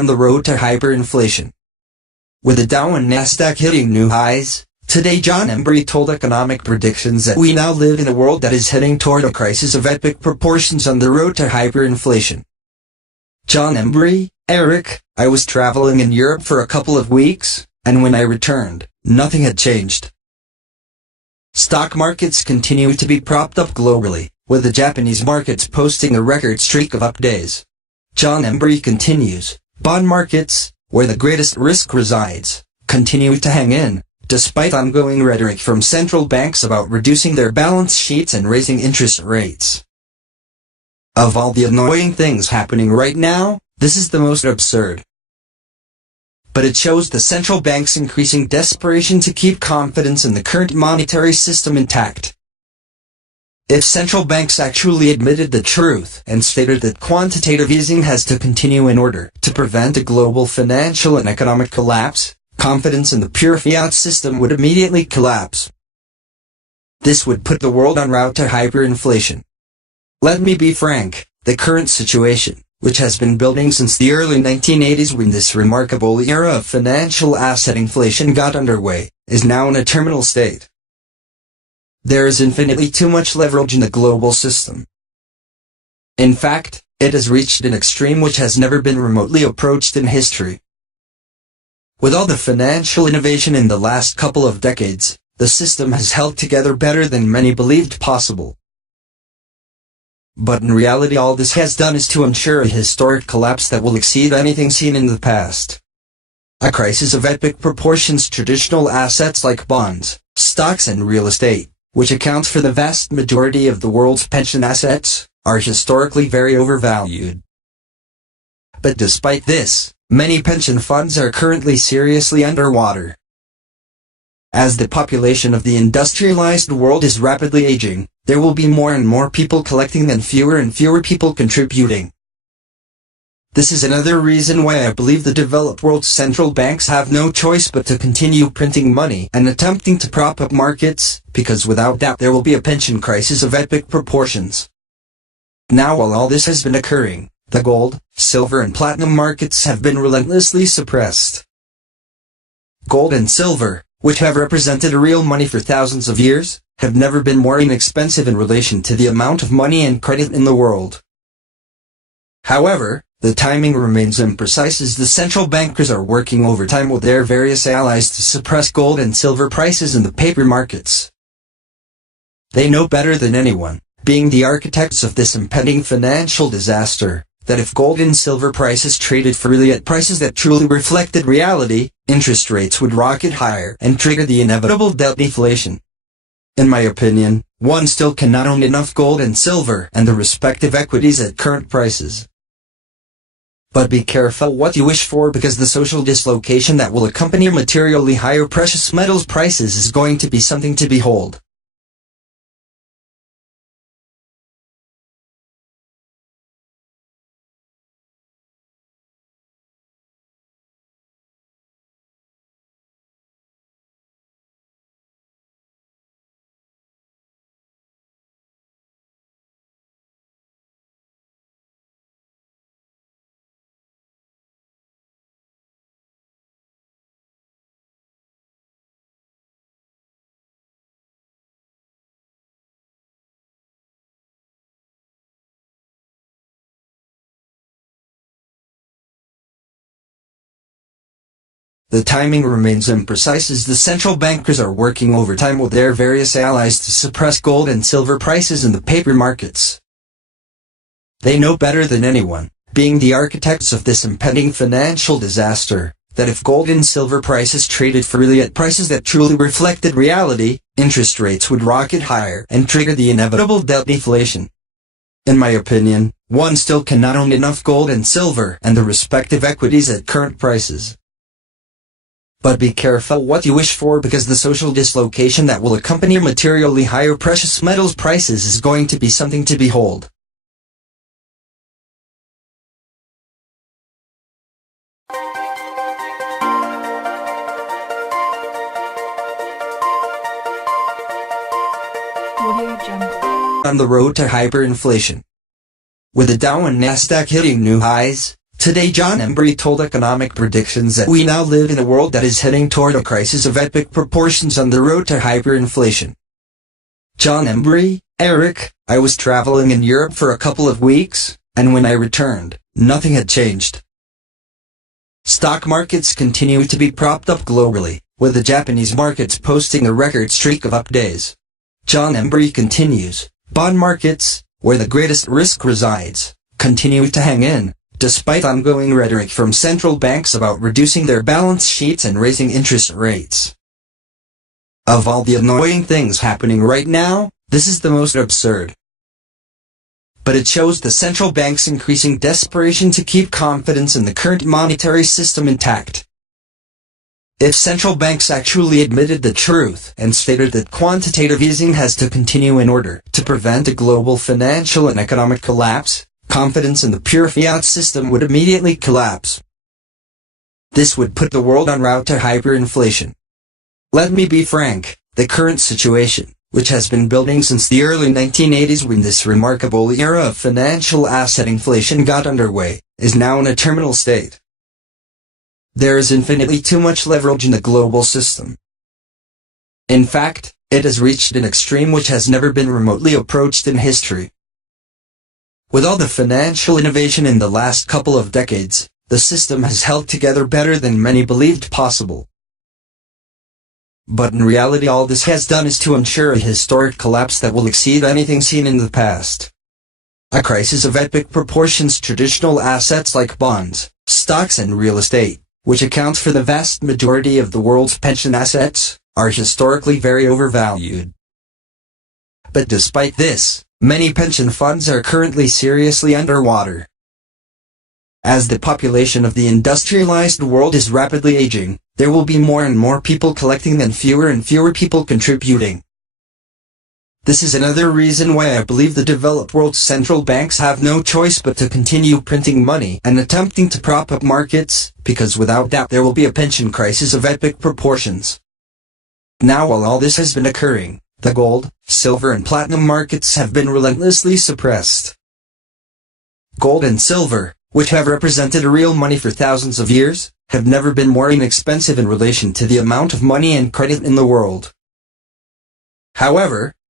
on the road to hyperinflation. With the Dow and Nasdaq hitting new highs, today John Embry told economic predictions that we now live in a world that is heading toward a crisis of epic proportions on the road to hyperinflation. John Embry: Eric, I was traveling in Europe for a couple of weeks, and when I returned, nothing had changed. Stock markets continue to be propped up globally, with the Japanese markets posting a record streak of up days. John Embry continues, bond markets, where the greatest risk resides, continue to hang in, despite ongoing rhetoric from central banks about reducing their balance sheets and raising interest rates. Of all the annoying things happening right now, this is the most absurd. But it shows the central bank's increasing desperation to keep confidence in the current monetary system intact. If central banks actually admitted the truth and stated that quantitative easing has to continue in order to prevent a global financial and economic collapse, confidence in the pure fiat system would immediately collapse. This would put the world en route to hyperinflation. Let me be frank, the current situation, which has been building since the early 1980s when this remarkable era of financial asset inflation got underway, is now in a terminal state. There is infinitely too much leverage in the global system. In fact, it has reached an extreme which has never been remotely approached in history. With all the financial innovation in the last couple of decades, the system has held together better than many believed possible. But in reality all this has done is to ensure a historic collapse that will exceed anything seen in the past. A crisis of epic proportions. Traditional assets like bonds, stocks and real estate, which accounts for the vast majority of the world's pension assets, are historically very overvalued. But despite this, many pension funds are currently seriously underwater. As the population of the industrialized world is rapidly aging, there will be more and more people collecting and fewer people contributing. This is another reason why I believe the developed world's central banks have no choice but to continue printing money and attempting to prop up markets, because without doubt there will be a pension crisis of epic proportions. Now while all this has been occurring, the gold, silver and platinum markets have been relentlessly suppressed. Gold and silver, which have represented real money for thousands of years, have never been more inexpensive in relation to the amount of money and credit in the world. However, the timing remains imprecise as the central bankers are working overtime with their various allies to suppress gold and silver prices in the paper markets. They know better than anyone, being the architects of this impending financial disaster, that if gold and silver prices traded freely at prices that truly reflected reality, interest rates would rocket higher and trigger the inevitable debt deflation. In my opinion, one still cannot own enough gold and silver and the respective equities at current prices. But be careful what you wish for, because the social dislocation that will accompany materially higher precious metals prices is going to be something to behold. The timing remains imprecise as the central bankers are working overtime with their various allies to suppress gold and silver prices in the paper markets. They know better than anyone, being the architects of this impending financial disaster, that if gold and silver prices traded freely at prices that truly reflected reality, interest rates would rocket higher and trigger the inevitable debt deflation. In my opinion, one still cannot own enough gold and silver and the respective equities at current prices. But be careful what you wish for, because the social dislocation that will accompany materially higher precious metals prices is going to be something to behold. On the road to hyperinflation. With the Dow and Nasdaq hitting new highs, Today John Embry told economic predictions that we now live in a world that is heading toward a crisis of epic proportions on the road to hyperinflation. John Embry, Eric, I was traveling in Europe for a couple of weeks, and when I returned, nothing had changed. Stock markets continue to be propped up globally, with the Japanese markets posting a record streak of up days. John Embry continues, bond markets, where the greatest risk resides, continue to hang in, despite ongoing rhetoric from central banks about reducing their balance sheets and raising interest rates. Of all the annoying things happening right now, this is the most absurd. But it shows the central bank's increasing desperation to keep confidence in the current monetary system intact. If central banks actually admitted the truth and stated that quantitative easing has to continue in order to prevent a global financial and economic collapse, confidence in the pure fiat system would immediately collapse. This would put the world en route to hyperinflation. Let me be frank, the current situation, which has been building since the early 1980s when this remarkable era of financial asset inflation got underway, is now in a terminal state. There is infinitely too much leverage in the global system. In fact, it has reached an extreme which has never been remotely approached in history. With all the financial innovation in the last couple of decades, the system has held together better than many believed possible. But in reality all this has done is to ensure a historic collapse that will exceed anything seen in the past. A crisis of epic proportions. Traditional assets like bonds, stocks and real estate, which accounts for the vast majority of the world's pension assets, are historically very overvalued. But despite this, many pension funds are currently seriously underwater. As the population of the industrialized world is rapidly aging, there will be more and more people collecting and fewer people contributing. This is another reason why I believe the developed world's central banks have no choice but to continue printing money and attempting to prop up markets, because without doubt there will be a pension crisis of epic proportions. Now while all this has been occurring, the gold, silver and platinum markets have been relentlessly suppressed. Gold and silver, which have represented real money for thousands of years, have never been more inexpensive in relation to the amount of money and credit in the world. However,